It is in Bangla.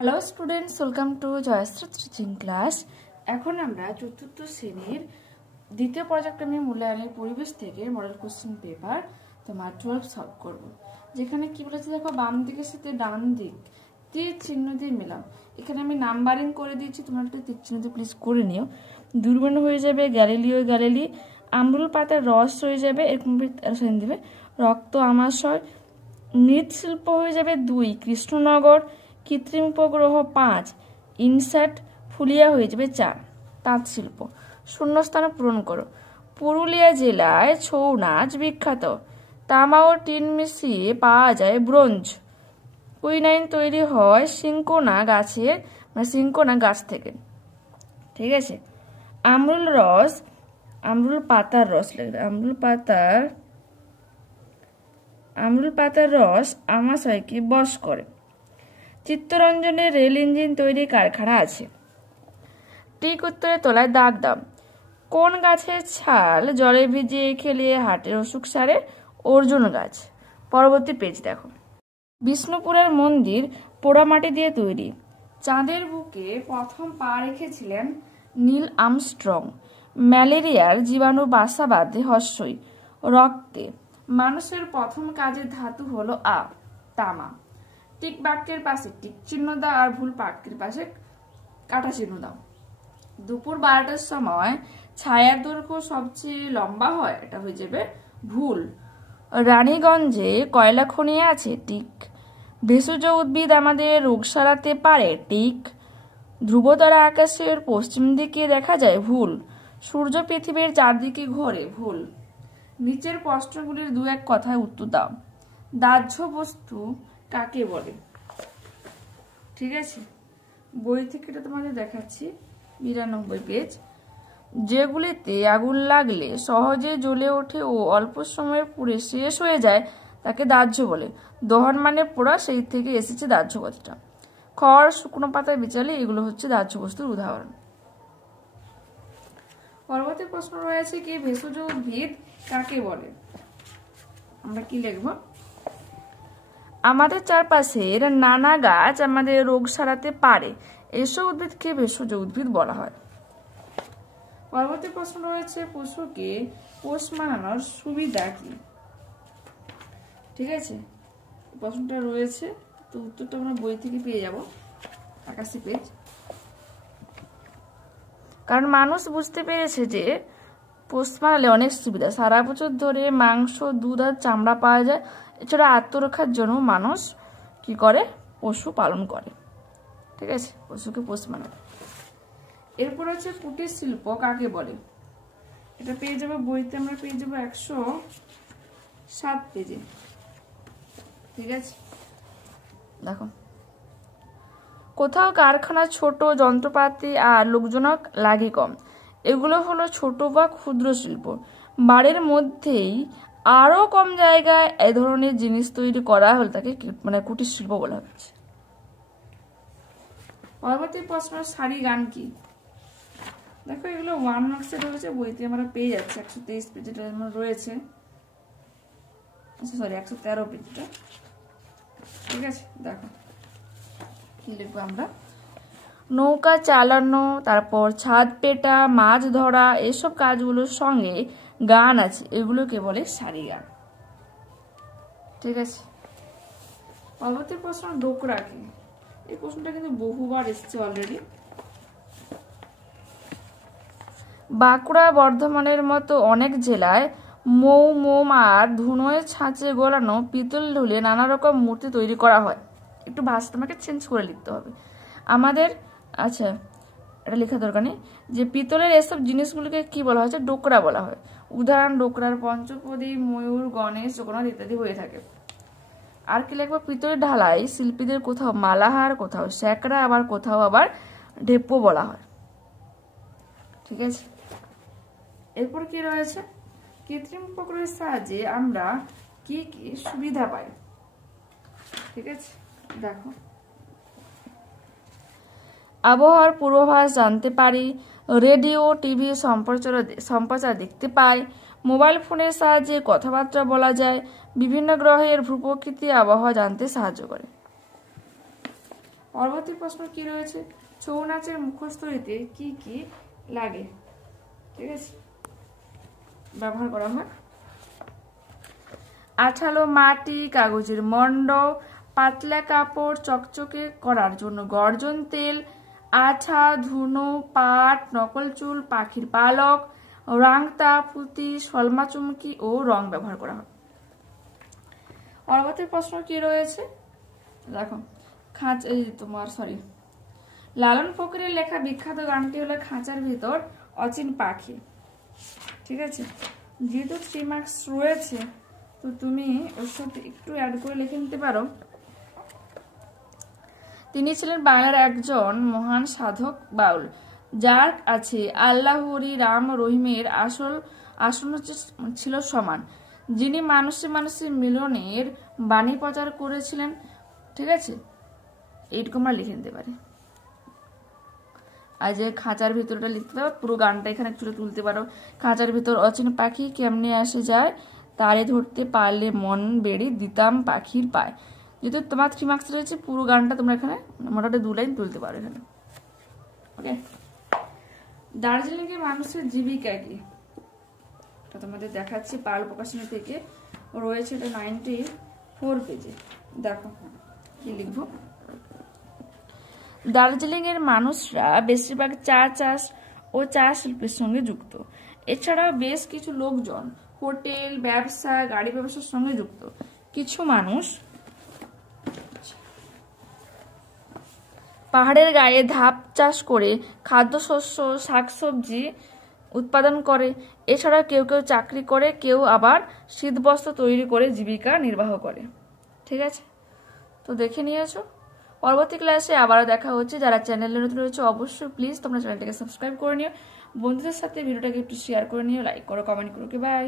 Hello students, welcome to Jayashree teaching class. এখন আমরা চতুর্থ শ্রেণীর দ্বিতীয় পর্যায়ক্রমে মূল্যায়নের পরিবেশ থেকে মডেল কোশ্চেন পেপার তোমার 12 সলভ করব। যেখানে কি বলেছে দেখো, বাম দিকের সাথে ডান দিক তীর চিহ্ন দিয়ে মেলাম। এখানে আমি নাম্বারিং করে দিয়েছি, তোমরা একটা তীর চিহ্ন দিয়ে প্লিজ করে নিও। দূরবীন হয়ে যাবে গ্যালিলিও গ্যালিলি, আমরুল পাতার রস হয়ে যাবে এরকম দেবে, রক্ত আমাশয়, মৃৎশিল্প হয়ে যাবে 2, কৃষ্ণনগর, কৃত্রিম উপগ্রহ 5, ইনসার্ট ফুলিয়া হয়ে যাবে 4, তাঁত শিল্প। শূন্যস্থানে পূরণ করো। পুরুলিয়া জেলায় ছৌ নাচ বিখ্যাত। তামা ও টিন মিশিয়ে পাওয়া যায় ব্রোঞ্জ। কুইনাইন তৈরি হয় সিঙ্কোনা গাছ থেকে। ঠিক আছে। আমরুল পাতার রস আমাশয়কে বশ করে। চিত্তরঞ্জনের রেল ইঞ্জিন তৈরি কারখানা আছে। ঠিক উত্তরে তলায় দাগ দাও। কোন গাছের ছাল জলে ভিজিয়ে খেলে হার্টের অসুখ সারে? অর্জুন গাছ। পরবর্তী পেজ দেখো। বিষ্ণুপুরের মন্দির পোড়ামাটি দিয়ে তৈরি। চাঁদের বুকে প্রথম পা রেখেছিলেন নীল আর্মস্ট্রং। ম্যালেরিয়ার জীবাণু বাসা বাঁধে হর্ষই রক্তে। মানুষের প্রথম কাজের ধাতু হলো তামা। টিক বাক্যের পাশে টিক চিহ্ন দাও আর ভুল বাক্যের পাশে কাটা চিহ্ন দাও। দুপুর 12টার সময় ছায়ার দৈর্ঘ্য সবচেয়ে লম্বা হয়, এটা হয়ে যাবে ভুল। রানীগঞ্জে কয়লা খনি আছে, টিক। ভেষজ উদ্ভিদ আমাদের রোগ সারাতে পারে, টিক। ধ্রুবতারা আকাশের পশ্চিম দিকে দেখা যায়, ভুল। সূর্য পৃথিবীর চারদিকে ঘোরে, ভুল। নিচের প্রশ্নগুলির 2-1 কথায় উত্তর দাও। দাহ্য বস্তু কাকে বলে? ঠিক আছে, বই থেকে এটা তোমাদের দেখাচ্ছি, 92 পেজ। যেগুলিতে আগুন লাগলে সহজে জ্বলে ওঠে ও অল্প সময়ে পুড়ে শেষ হয়ে যায় তাকে দাহ্য বলে। দহন মানে পোড়া, সেই থেকে এসেছে দাহ্য কথাটা। খড়, শুকনো পাতায় বিচালে এগুলো হচ্ছে দাহ্য বস্তুর উদাহরণ। পরবর্তী প্রশ্ন রয়েছে কি, ভেষজ উদ্ভিদ কাকে বলে? আমরা কি লিখব? আমাদের চারপাশের নানা গাছ আমাদের রোগ সারাতে পারে, এসব উদ্ভিদকে ভেষজ উদ্ভিদ বলা হয়। পরবর্তী প্রশ্ন রয়েছে, পশুকে পোষ মানানোর সুবিধা কি? ঠিক আছে, প্রশ্নটা রয়েছে, তো উত্তরটা আমরা বই থেকে পেয়ে যাব, 81 পেজ। কারণ মানুষ বুঝতে পেরেছে যে পোষ মানালে অনেক সুবিধা। সারা বছর ধরে মাংস, দুধ আর চামড়া পাওয়া যায়। এছাড়া আত্মরক্ষার জন্য মানুষ কি করে? পশু পালন করে। ঠিক আছে, পশুকে পোষ মানাবে। এরপর হচ্ছে কুটির শিল্প কাকে বলে? এটা পেয়ে যাবে বইতে, আমরা পেয়ে যাবো 107 পেজে। ঠিক আছে, দেখো। কোথাও কারখানা ছোট, যন্ত্রপাতি আর লোকজনক লাগে কম, এগুলো হলো ছোট বা ক্ষুদ্র শিল্প। বাড়ির মধ্যেই আরো কম জায়গায় এ ধরনের জিনিস তৈরি করা হলে তাকে কুটির শিল্প বলা হচ্ছে। পরবর্তী প্রশ্ন, সারি গান কি? দেখো, এগুলো 1 মার্কসে রয়েছে, বইতে আমরা পেয়ে যাচ্ছি 123 পেজটা রয়েছে, সরি 113 পেজটা। ঠিক আছে, দেখো কি লিখবো আমরা। নৌকা চালানো, তারপর ছাদ পেটা, মাছ ধরা, এসব কাজগুলোর সঙ্গে গান আছে, এগুলোকে বলে সারি গান। ঠিক আছে। পরবর্তী প্রশ্ন, ডোকরা কি? এই প্রশ্নটা কিন্তু বহুবার এসেছে অলরেডি। বাঁকুড়া, বর্ধমানের মতো অনেক জেলায় মোম আর ধুনোয় ছাঁচে গলানো পিতল ঢুলে নানা রকম মূর্তি তৈরি করা হয়। একটু ভাষা তোমাকে চেঞ্জ করে লিখতে হবে আমাদের। আচ্ছা, এটা লেখা দরকার নেই। যে পিতলের এসব জিনিসগুলিকে কি বলা হয়েছে? ডোকরা বলা হয়। উদাহরণ, ডোকরার পঞ্চপদী, ময়ূর, গণেশ, জগন্নাথ ইত্যাদি হয়ে থাকে। আর কি লিখবো? পিতলের ঢালাই শিল্পীদের কোথাও মালাহার, কোথাও স্যাকরা, আবার কোথাও আবার ঢেপো বলা হয়। ঠিক আছে। এরপর কি রয়েছে? কৃত্রিম উপগ্রহের সাহায্যে আমরা কি কি সুবিধা পাই? ঠিক আছে, দেখো। আবহাওয়ার পূর্বাভাস জানতে পারি, রেডিও, টিভি সম্প্রচার দেখতে পাই, মোবাইল ফোনের সাহায্যে কথাবার্তা বলা যায়, বিভিন্ন গ্রহের ভূপ্রকৃতি আবহাওয়া জানতে সাহায্য করে। পরবর্তী প্রশ্ন কি রয়েছে, ছৌ নাচের মুখোশ তৈরিতে কি কি লাগে, ঠিক আছে, ব্যবহার করা হয়? আঠালো মাটি, কাগজের মণ্ড, পাতলা কাপড় চকচকে করার জন্য গর্জন তেল, আঠা, ধুনো, পাট, নকল চুল, পাখির পালক, রাংতা, পুঁতি, সলমা চুমকি ও রং ব্যবহার করা হয়। পরবর্তী প্রশ্ন কি রয়েছে দেখো, লালন ফকিরের লেখা বিখ্যাত গানটি হলো খাঁচার ভিতর অচিন পাখি, ঠিক আছে। যেহেতু 3 মার্কস রয়েছে তো তুমি ওর সাথে একটু অ্যাড করে লিখে নিতে পারো। তিনি ছিলেন বাংলার একজন মহান সাধক বাউল, যার আছে আল্লাহ, হরি, রাম, রহিমের আসন ছিল সমান, যিনি মানুষে মানুষে মিলনের বাণী প্রচার করেছিলেন, ঠিক আছে। এইটুকু আমরা লিখে নিতে পারি। আর যে খাঁচার ভিতরটা লিখতে পারো, পুরো গানটা এখানে চুলে তুলতে পারো। খাঁচার ভিতর অচিন পাখি কেমনে আসে যায়, তারে ধরতে পারলে মন বেড়ে দিতাম পাখির পায়। যেহেতু তোমার 3 মার্কস রয়েছে, পুরো গানটা তোমরা এখানে মোটামুটি 2 লাইন তুলতে পারো এখানে, ওকে। দার্জিলিং এর মানুষের জীবিকা কি, তোমাদের দেখাচ্ছি পাল প্রকাশনী থেকে রয়েছে, এটা 94 পেজে। দেখো কি লিখবো, দার্জিলিং এর মানুষরা বেশিরভাগ চা চাষ ও চা শিল্পের সঙ্গে যুক্ত। এছাড়াও বেশ কিছু লোকজন হোটেল ব্যবসা, গাড়ি ব্যবসার সঙ্গে যুক্ত। কিছু মানুষ পাহাড়ের গায়ে ধাপ চাষ করে খাদ্যশস্য, শাকসবজি উৎপাদন করে। এছাড়া কেউ কেউ চাকরি করে, কেউ আবার শীতবস্ত্র তৈরি করে জীবিকা নির্বাহ করে, ঠিক আছে। তো দেখে নিয়েছো। পরবর্তী ক্লাসে আবারও দেখা হচ্ছে। যারা চ্যানেলে নতুন রয়েছে অবশ্যই প্লিজ তোমরা চ্যানেলটাকে সাবস্ক্রাইব করে নিও, বন্ধুদের সাথে ভিডিওটাকে একটু শেয়ার করে নিও, লাইক করো, কমেন্ট করো। বাই।